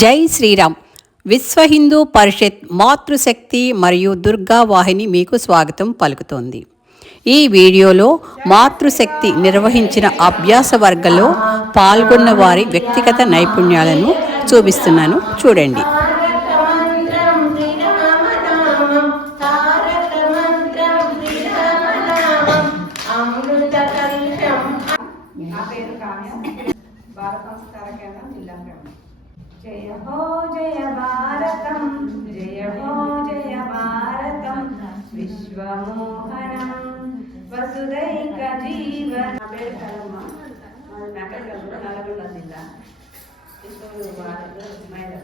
జై శ్రీరామ్. విశ్వ హిందూ పరిషత్ మాతృశక్తి మరియు దుర్గా వాహిని మీకు స్వాగతం పలుకుతోంది. ఈ వీడియోలో మాతృశక్తి నిర్వహించిన అభ్యాస వర్గంలో పాల్గొన్న వారి వ్యక్తిగత నైపుణ్యాలను చూపిస్తున్నాను. చూడండి. जय हो, जय भारतं जय हो, जय भारतं विश्वमोहनं वसुधैकजीवन ಅಂಬೇಡ್ಕರಮ್ಮ ಮ್ಯಾಕಲ್ ನಲಗೊಂಡಿಲ್ಲ ವಿಶ್ವ ಭಾರತ ಮಹಿಳೆ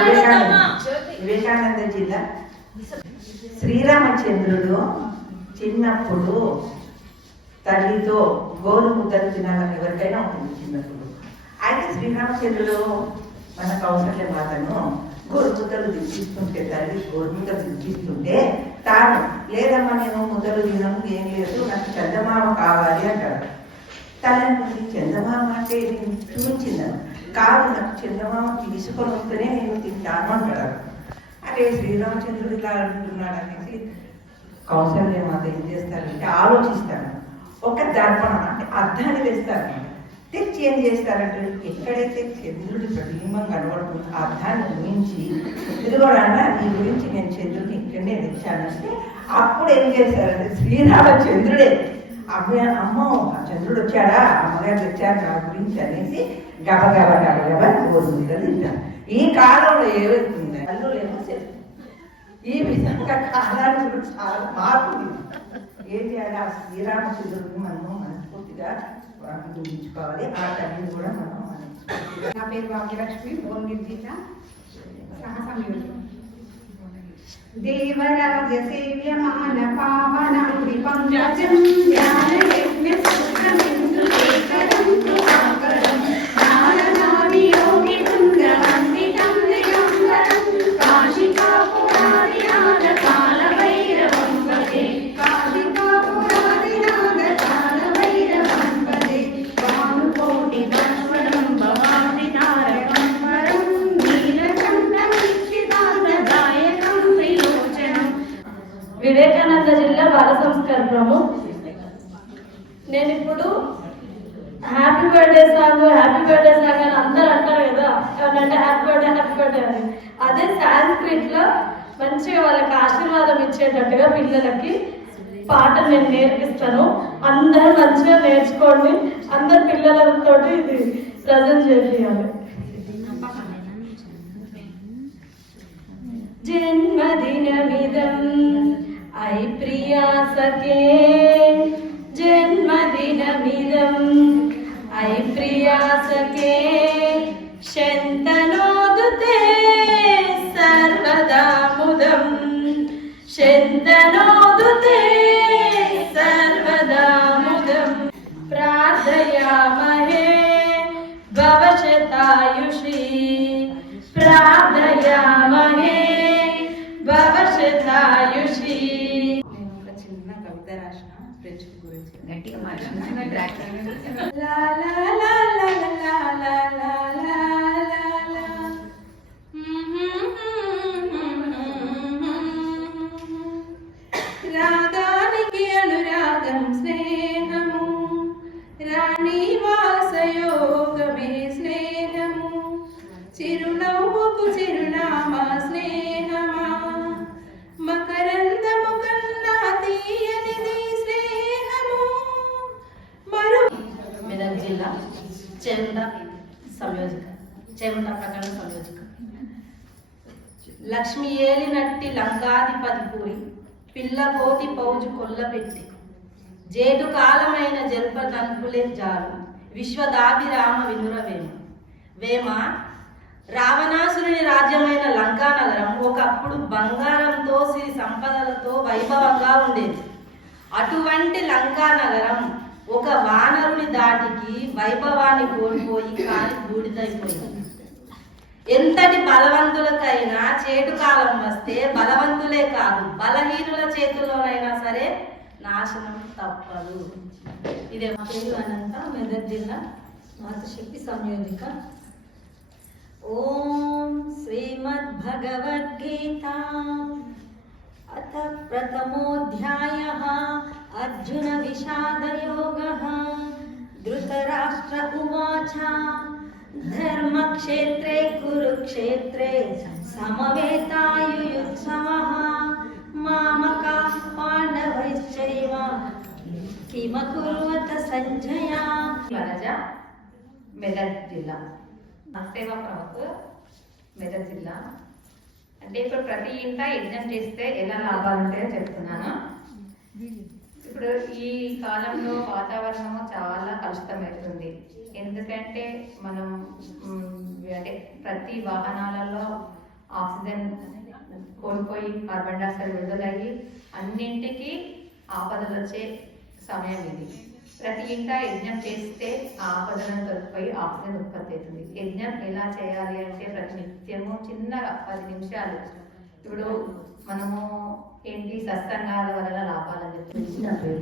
మహిళలు వివేకానంద జిల్లా శ్రీరామచంద్రుడు చిన్నప్పుడు తల్లితో గోరు ముద్దలు తినాలని ఎవరికైనా ఉంటుంది చిన్నప్పుడు. అయితే శ్రీరామచంద్రుడు మన కౌశల్య మాతను గోరు ముద్దలు తల్లి గోరు ముద్దలు తాను లేదమ్మా నేను ముద్దలు తినను ఏం లేదు నాకు చందమామ కావాలి అంటాడు. తల్లి చందమామ అంటే చూపించిందను కాదు నాకు చందమామ తీసుకొని వస్తేనే నేను తింటాను అంటాడు. అరే శ్రీరామచంద్రుడు ఇలా అంటున్నాడు అనేసి కౌశల్య మాత ఏం చేస్తారంటే ఆలోచిస్తాను ఒక దర్పణం అంటే అర్థాన్ని తెస్తారు తెచ్చి ఏం చేస్తారంటే ఎక్కడైతే చంద్రుడి ప్రతిబింబం కనబడుతుంది అర్థాన్ని ఊహించి ఇదిగోడన్నా నీ గురించి నేను చంద్రుడిని ఇక్కడనే తెచ్చానంటే అప్పుడు ఏం చేస్తారంటే శ్రీరామచంద్రుడే అబ్బాయి అమ్మో ఆ చంద్రుడు వచ్చాడా? అమ్మగారు తెచ్చారు నా గురించి అనేసి గబ గబ గబ గబ గోధుమలు తింటారు ఈ కాలంలో ఏవెళ్తుంది అల్లులేమో చేస్తారు ఈ విధంగా కాలానికి చాలా మారుతుంది ఏం చేయాలి ఆ శ్రీరామచంద్రుడిని మనము మనస్ఫూర్తిగా గుర్తించుకోవాలి ఆ తల్లిని కూడా మనం నా పేరు భాగ్యలక్ష్మి భోన్ నిర్జిత సహసంయోజనం దేవరాజ సేవ్యమాన పావనం విపంచం ధ్యాన యజ్ఞ సూత్రమిందు ఏకరం వచ్చేటట్టుగా పిల్లలకి పాట నేను నేర్పిస్తాను. అందరూ మంచిగా నేర్చుకోండి. అందరు పిల్లలతో ఇది ప్రజెంట్ చేయాలి జన్మదినమిదం ఐ ప్రియా సఖే జన్మదినమిదం ఐ ప్రియా సఖే శంతను चिन्तनोदुते सर्वदा मुदं प्रार्थयामहे भवशतायुषि ప్రార్థయామహే భవశతాయుషి. నేను చిన్న కవిత రాసిన ఫ్రెంచ్ గురించి. గట్టిగా మాట్లాడుతున్నా చేయమంటారు ప్రకారం సంయోజక లక్ష్మి ఏలినట్టి లంకాధిపతి పూరి పిల్ల కోతి పౌజు కొల్లపెట్టి జేటు కాలమైన జల్ప నలుపులే జారు విశ్వదాభిరామ వినురవేమ వేమ రావణాసురుని రాజ్యమైన లంకా నగరం ఒకప్పుడు బంగారంతో సిరి సంపదలతో వైభవంగా ఉండేది. అటువంటి లంకా నగరం ఒక వానరుని దాటికి వైభవాన్ని కోల్పోయి కాలి బూడిదైపోయింది. ఎంతటి బలవంతులకైనా చేటు కాలం వస్తే బలవంతులే కాదు బలహీనుల చేతుల్లోనైనా సరే నాశనం తప్పదు. ఇదే మా పేరు అనంత మెదక్ జిల్లా మాతృశక్తి సంయోజిక. ఓం శ్రీమద్భగవద్గీత అత ప్రథమోధ్యాయ అర్జున విషాదయోగ ధృతరాష్ట్ర ఉవాచ. ధర్మక్షేత్రే కురుక్షేత్రే సమవేతాయుయుత్సవ మామకా పాండవైశ్చైవ కిమకుర్వత సంజయ వనజ మెదక్ జిల్లా సేవా ప్రముఖ మెదక్ జిల్లా అంటే ఇప్పుడు ప్రతి ఇంట యజ్ఞం చేస్తే ఎలా లాభాలు ఉంటాయో చెప్తున్నాను. ఇప్పుడు ఈ కాలంలో వాతావరణము చాలా కలుషితమవుతుంది. ఎందుకంటే మనం అంటే ప్రతి వాహనాలలో ఆక్సిజన్ కోల్పోయి కార్బన్ డైఆక్సైడ్ విడుదలయ్యి అన్నింటికి ఆపదలు వచ్చే సమయం ఇది. ప్రతి ఇంట యజ్ఞం చేస్తే ఆ ఆపదలను తొలగిపోయి ఆక్సిజన్ ఉత్పత్తి అవుతుంది. యజ్ఞం ఎలా చేయాలి అంటే ప్రతి నిత్యము చిన్నగా పది నిమిషాలు. ఇప్పుడు మనము ఏంటి సత్సంగాల వల్ల లాభాలని నా పేరు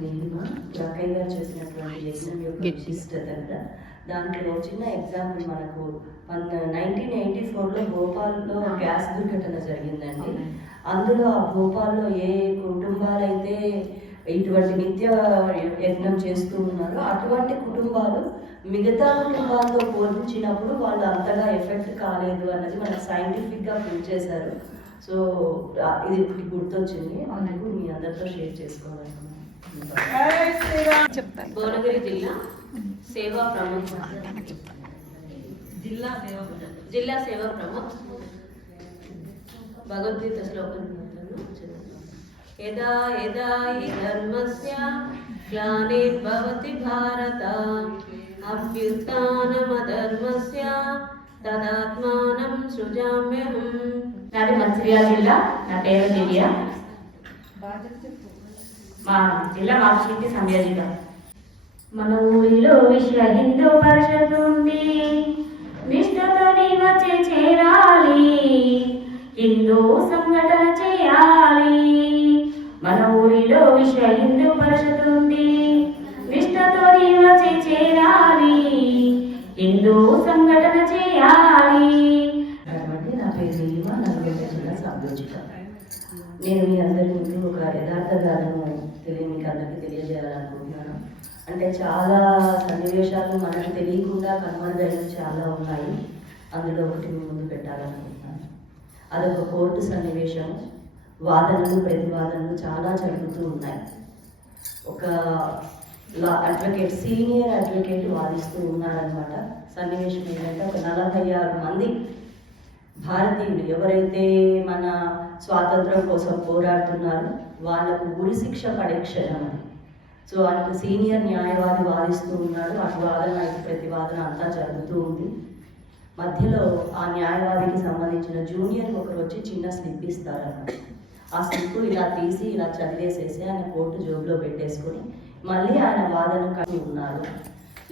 యజ్ఞం యొక్క విశిష్టత దాంట్లో చిన్న ఎగ్జాంపుల్ మనకు నైన్టీన్ ఎయిటీ ఫోర్లో భోపాల్లో గ్యాస్ దుర్ఘటన జరిగిందండి. అందులో ఆ భోపాల్లో ఏ కుటుంబాలైతే ఇటువంటి నిత్య యజ్ఞం చేస్తూ ఉన్నారో అటువంటి కుటుంబాలు మిగతా కుటుంబాలతో పోల్చినప్పుడు వాళ్ళు అంతగా ఎఫెక్ట్ కాలేదు అన్నది మనకు సైంటిఫిక్గా ప్రూవ్ చేశారు. సో ఇది గుర్తొచ్చింది. అందుకు మీ అందరితో షేర్ చేసుకోవాలనుకున్నాను భువనగిరి జిల్లా సేవా ప్రముఖ. జిల్లా సేవ జిల్లా సేవా ప్రముఖ. భగవద్గీత శ్లోకం యదా యదా హి ధర్మస్య గ్లానిర్భవతి భారత. అభ్యుత్నమధర్మస్య తదాత్మానం సృజామ్యహం. నాది మంచిర్యాల జిల్లా. నా పేరు దివ్య. మా జిల్లా మాతృశక్తి సంయోజిక మన ఊరిలో విశ్వ హిందూ పరిషత్ ఉంది. నిష్ఠతో వచ్చి చేరాలి. హిందూ సంఘటన చేయాలి. మన ఊరిలో విశ్వ హిందూ పరిషత్ ఉంది. నిష్ఠతో వచ్చి చేరాలి. హిందూ సంఘటన చేయాలి. నా పేరు నీలిమ నల్గొండ జిల్లా నేను మీ అందరి ముందు ఒక యథార్థ గాథను తెలియ మీకు అందరికీ తెలియజేయాలనుకుంటున్నాను అంటే చాలా సన్నివేశాలు మనకు తెలియకుండా కనుమరుగైన చాలా ఉన్నాయి. అందులో ఒకటి ముందు పెట్టాలనుకుంటున్నాను. అదొక కోర్టు సన్నివేశం వాదనలు ప్రతివాదనలు చాలా జరుగుతూ ఉన్నాయి. ఒక లా అడ్వకేట్ సీనియర్ అడ్వకేట్ వాదిస్తూ ఉన్నారనమాట సన్నివేశం ఏంటంటే ఒక నలభై ఆరు మంది భారతీయులు ఎవరైతే మన స్వాతంత్రం కోసం పోరాడుతున్నారో వాళ్ళకు ఉరి శిక్ష పడే క్షణం సో అటు సీనియర్ న్యాయవాది వాదిస్తూ ఉన్నాడు. అటు వాదన ఇటు ప్రతివాదన అంతా జరుగుతూ ఉంది. మధ్యలో ఆ న్యాయవాదికి సంబంధించిన జూనియర్ ఒకరు వచ్చి చిన్న స్లిప్ ఇస్తారన్నమాట. ఆ స్లిప్ ఇలా తీసి ఇలా చదివేసేసి ఆయన కోర్టు జోబులో పెట్టేసుకొని మళ్ళీ ఆయన వాదన కలిగి ఉన్నారు.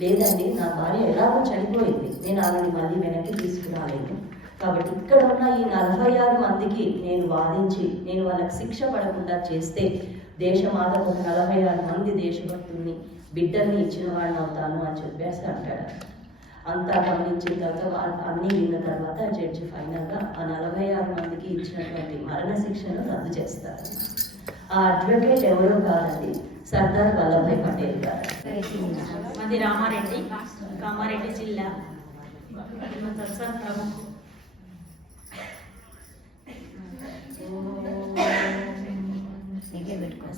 లేదండి నా భార్య ఎలాగో చనిపోయింది. నేను ఆమెని మళ్ళీ వెనక్కి తీసుకురాలేను కాబట్టి ఇక్కడ ఉన్న ఈ నలభై ఆరు మందికి నేను వాదించి నేను వాళ్ళకి శిక్ష పడకుండా చేస్తే దేశమాతకు ఒక నలభై ఆరు మంది దేశభక్తుల్ని బిడ్డల్ని ఇచ్చిన వాడిని అవుతాను అని చెప్పేసి అంటాడు అంతా గమనించిన తర్వాత అన్నీ విన్న తర్వాత జడ్జి ఫైనల్గా ఆ నలభై ఆరు మందికి ఇచ్చినటువంటి మరణ శిక్షను రద్దు చేస్తారు. ఆ అడ్వకేట్ ఎవరో కాదండి సర్దార్ వల్లభాయ్ పటేల్ గారు. మాది రామారెడ్డి కామారెడ్డి జిల్లా. ప్రముఖ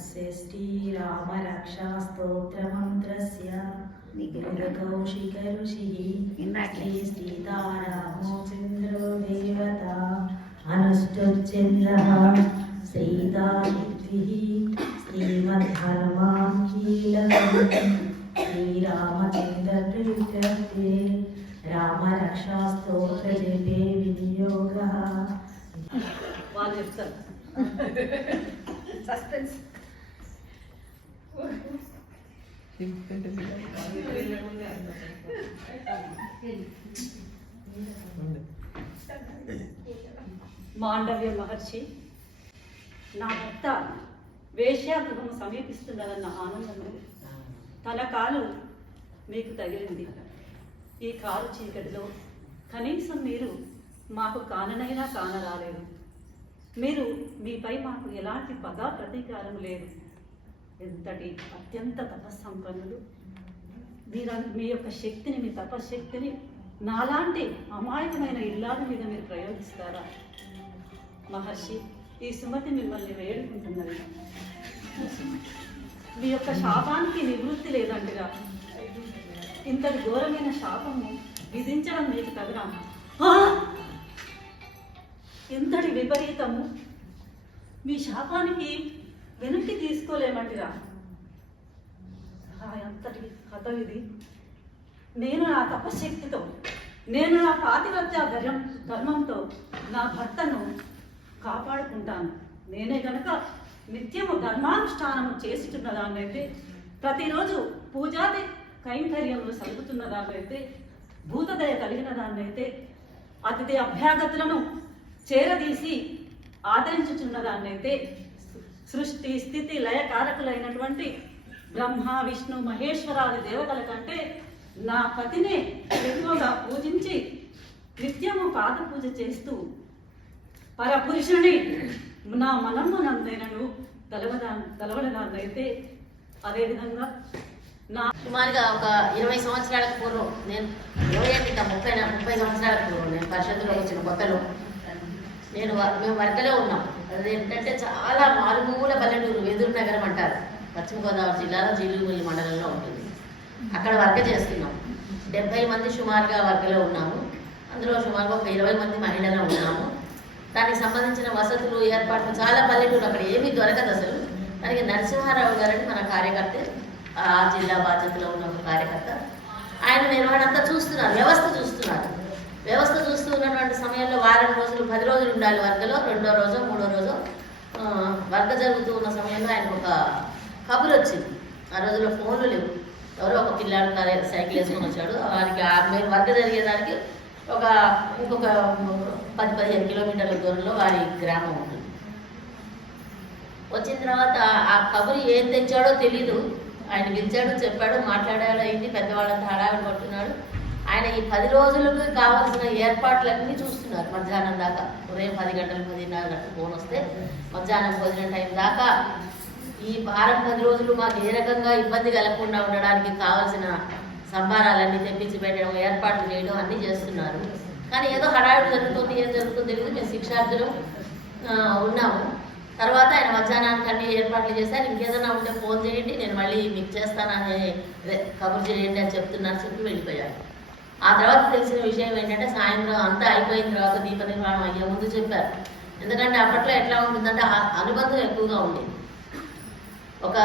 अस्य श्रीरामरक्षास्तोत्रमन्त्रस्य कौशिकऋषिः श्रीसीतारामोचन्द्रो देवता अनुष्टुचन्द्रः सीतादिः श्रीमद्धर्मान् कीलकम् श्रीरामचन्द्रप्रीत्यर्थे रामरक्षास्तोत्रजपे विनियोगः వాళ్ళు చెప్తారు మాండవ్య మహర్షి నా భర్త వేశ్యాగృహం సమీపిస్తున్నదన్న ఆనందంలో తన కాలు మీకు తగిలింది. ఈ కారు చీకటిలో కనీసం మీరు మాకు కాననైనా కానరాలేదు. మీరు మీపై మాకు ఎలాంటి పద ప్రతీకారం లేదు. ఎంతటి అత్యంత తపస్సంపన్నులు. మీరు మీ యొక్క శక్తిని మీ తపశక్తిని నాలాంటి అమాయకమైన ఇల్లాల మీద మీరు ప్రయోగిస్తారా? మహర్షి ఈ సుమతి మిమ్మల్ని వేడుకుంటున్నది. మీ యొక్క శాపానికి నివృత్తి లేదంటగా. ఇంతటి ఘోరమైన శాపము విధించడం మీకు కదరా? ఎంతటి విపరీతము మీ శాపానికి వెనక్కి తీసుకోలేమంటిరా. ఎంతటి కథ ఇది. నేను నా తపశక్తితో నేను నా పాతివత్య ధర్మం ధర్మంతో నా భర్తను కాపాడుకుంటాను. నేనే గనక నిత్యము ధర్మానుష్ఠానము చేస్తున్న దాన్నైతే ప్రతిరోజు పూజాది కైంకర్యములు సలుపుతున్న దాన్నైతే భూతదయ కలిగిన దాన్నైతే అతిథి అభ్యాగతులను చేరదీసి ఆదరించుచున్న దాన్నైతే సృష్టి స్థితి లయకారకులైనటువంటి బ్రహ్మ విష్ణు మహేశ్వరాది దేవతల కంటే నా పతినే ఎక్కువగా పూజించి నిత్యము పాద పూజ చేస్తూ పరపురుషుని నా మనమ్మనందైనను తలవదా తలవడదాన్నైతే అదేవిధంగా నా సుమారుగా ఒక ఇరవై సంవత్సరాలకు పూర్వం నేను ఇరవై ఏంటి ముప్పై ముప్పై సంవత్సరాలకు పూర్వం నేను పరిషత్తులో వచ్చిన కొత్తలో నేను మేము వర్గలో ఉన్నాం. అది ఏంటంటే చాలా మారుమూల పల్లెటూరు వెదురు నగరం అంటారు. పశ్చిమ గోదావరి జిల్లాలో జీలుగుమల్లి మండలంలో ఉంటుంది. అక్కడ వర్క్ చేస్తున్నాం. డెబ్బై మంది సుమారుగా వర్క్లో ఉన్నాము. అందులో సుమారుగా ఒక ఇరవై మంది మహిళలు ఉన్నాము. దానికి సంబంధించిన వసతులు ఏర్పాట్లు చాలా పల్లెటూరు అక్కడ ఏమీ దొరకదు అసలు. దానికి నరసింహారావు గారని మన కార్యకర్త ఆ జిల్లా బాధ్యతలో ఉన్న ఒక కార్యకర్త. ఆయన నిర్వహణ అంతా చూస్తున్నారు వ్యవస్థ చూస్తున్నారు. వ్యవస్థ చూస్తూ ఉన్నటువంటి సమయంలో వారం రోజులు పది రోజులు ఉండాలి వర్గలో రెండో రోజు మూడో రోజు వర్గ జరుగుతూ ఉన్న సమయంలో ఆయనకు ఒక కబురు వచ్చింది. ఆ రోజుల్లో ఫోన్లు లేవు. ఎవరో ఒక పిల్లాడు సైకిల్ వేసుకొని వచ్చాడు. వారికి ఆ మేము వర్గ జరిగేదానికి ఒక ఇంకొక పది పదిహేను కిలోమీటర్ల దూరంలో వారి గ్రామం ఉంటుంది. వచ్చిన తర్వాత ఆ కబురు ఏం తెచ్చాడో తెలీదు. ఆయన పిలిచాడు చెప్పాడు మాట్లాడాడు అయింది. పెద్దవాళ్ళంతా హడావిడి పట్టున్నాడు ఆయన ఈ పది రోజులకు కావాల్సిన ఏర్పాట్లన్నీ చూస్తున్నారు. మధ్యాహ్నం దాకా. ఉదయం పది గంటలు పదిన్నర గంటలు ఫోన్ వస్తే మధ్యాహ్నం భోజనం టైం దాకా ఈ వారం పది రోజులు మాకు ఏ రకంగా ఇబ్బంది కలగకుండా ఉండడానికి కావాల్సిన సంభారాలన్నీ తెప్పించి పెట్టడం ఏర్పాట్లు చేయడం అన్నీ చేస్తున్నారు. కానీ ఏదో హడావిడి జరుగుతుంది ఏం జరుగుతుంది తెలియదు మేము శిక్షార్థులు ఉన్నాము. తర్వాత ఆయన మధ్యాహ్నానికి అన్ని ఏర్పాట్లు చేశారు ఇంకేదైనా ఉంటే ఫోన్ చేయండి నేను మళ్ళీ మీకు చేస్తానని కబుర్ చేయండి అని చెప్తున్నాను చెప్పి వెళ్ళిపోయాడు ఆ తర్వాత తెలిసిన విషయం ఏంటంటే సాయంత్రం అంతా అయిపోయిన తర్వాత దీప నిర్మాణం అయ్యే ముందు చెప్పారు. ఎందుకంటే అప్పట్లో ఎట్లా ఉంటుందంటే అనుబంధం ఎక్కువగా ఉండేది. ఒక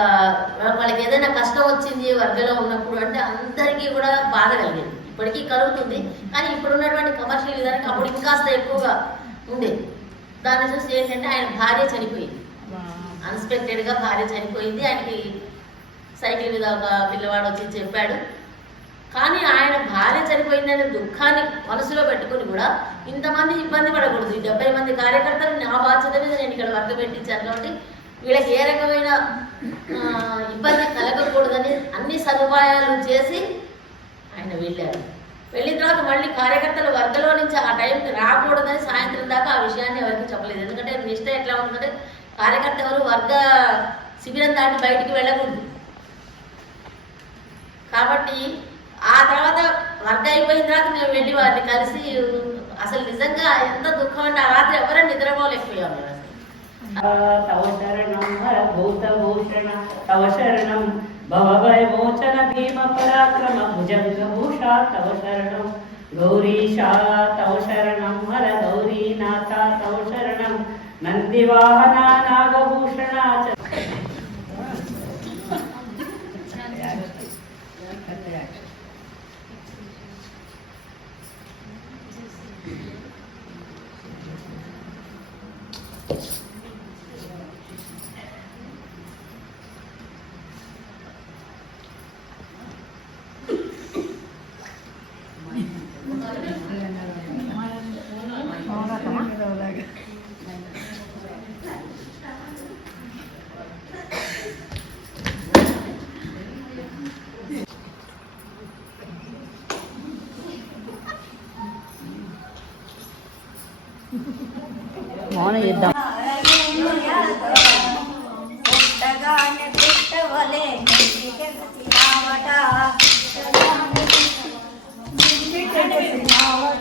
వాళ్ళకి ఏదైనా కష్టం వచ్చింది వర్గలో ఉన్నప్పుడు అంటే అందరికీ కూడా బాధ కలిగేది. ఇప్పటికీ కలుగుతుంది కానీ ఇప్పుడు ఉన్నటువంటి కమర్షియల్ విధానికి అప్పుడు ఇంకాస్త ఎక్కువగా ఉండేది. దాన్ని చూసి ఏంటంటే ఆయన భార్య చనిపోయింది. అన్ఎక్స్పెక్టెడ్గా భార్య చనిపోయింది. ఆయనకి సైకిల్ మీద ఒక పిల్లవాడు వచ్చి చెప్పాడు. కానీ ఆయన భార్య చనిపోయిందనే దుఃఖాన్ని మనసులో పెట్టుకుని కూడా ఇంతమంది ఇబ్బంది పడకూడదు. ఈ డెబ్బై మంది కార్యకర్తలు నా బాధ్యత మీద నేను ఇక్కడ వర్గ పెట్టించాను కాబట్టి వీళ్ళకి ఏ రకమైన ఇబ్బంది కలగకూడదని అన్ని సదుపాయాలు చేసి ఆయన వెళ్ళారు వెళ్ళిన తర్వాత మళ్ళీ కార్యకర్తలు వర్గలో నుంచి ఆ టైంకి రాకూడదని సాయంత్రం దాకా ఆ విషయాన్ని ఎవరికి చెప్పలేదు. ఎందుకంటే నిష్ట ఎట్లా ఉంటుందంటే కార్యకర్త ఎవరు వర్గ శిబిరం దాటి బయటికి వెళ్ళకూడదు. కాబట్టి ఆ తర్వాత వర్గ అయిపోయిన తర్వాత మేము వెళ్ళి వారిని కలిసి అసలు నిజంగా ఎంత దుఃఖం అంటే ఆ రాత్రి ఎవరైనా నిద్రపోలేకపోయాము మేము అసలు తవ శరణం భూతభూషణ తవ శరణం భవభయమోచన భీమ పరాక్రమ భుజంగభూష తవ శరణం గౌరీశ తవ శరణం హర గౌరీనాథ తవ శరణం నందివాహన నాగభూషణ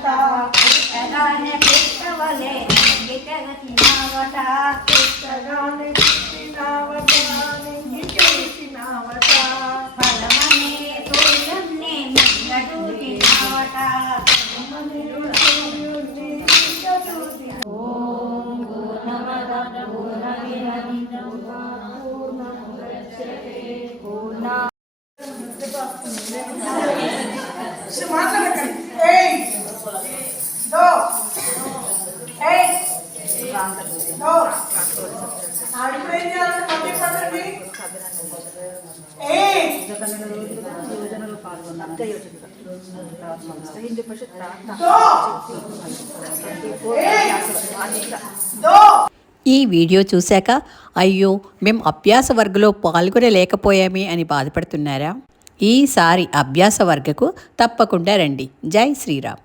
పుట్టగానే పుట్టవలే నిండికెత్తినావట పుట్టగానే పుట్టినావట నిండికెత్తినావట ఫలమనే తోళ్ళన్నే మింగడూటినావట ఓం పూర్ణమద పూర్ణ ఈ వీడియో చూశాక అయ్యో మేం అభ్యాస వర్గలో పాల్గొనలేకపోయామే అని బాధపడుతున్నారా? ఈసారి అభ్యాస వర్గకు తప్పకుండా రండి. జై శ్రీరామ్.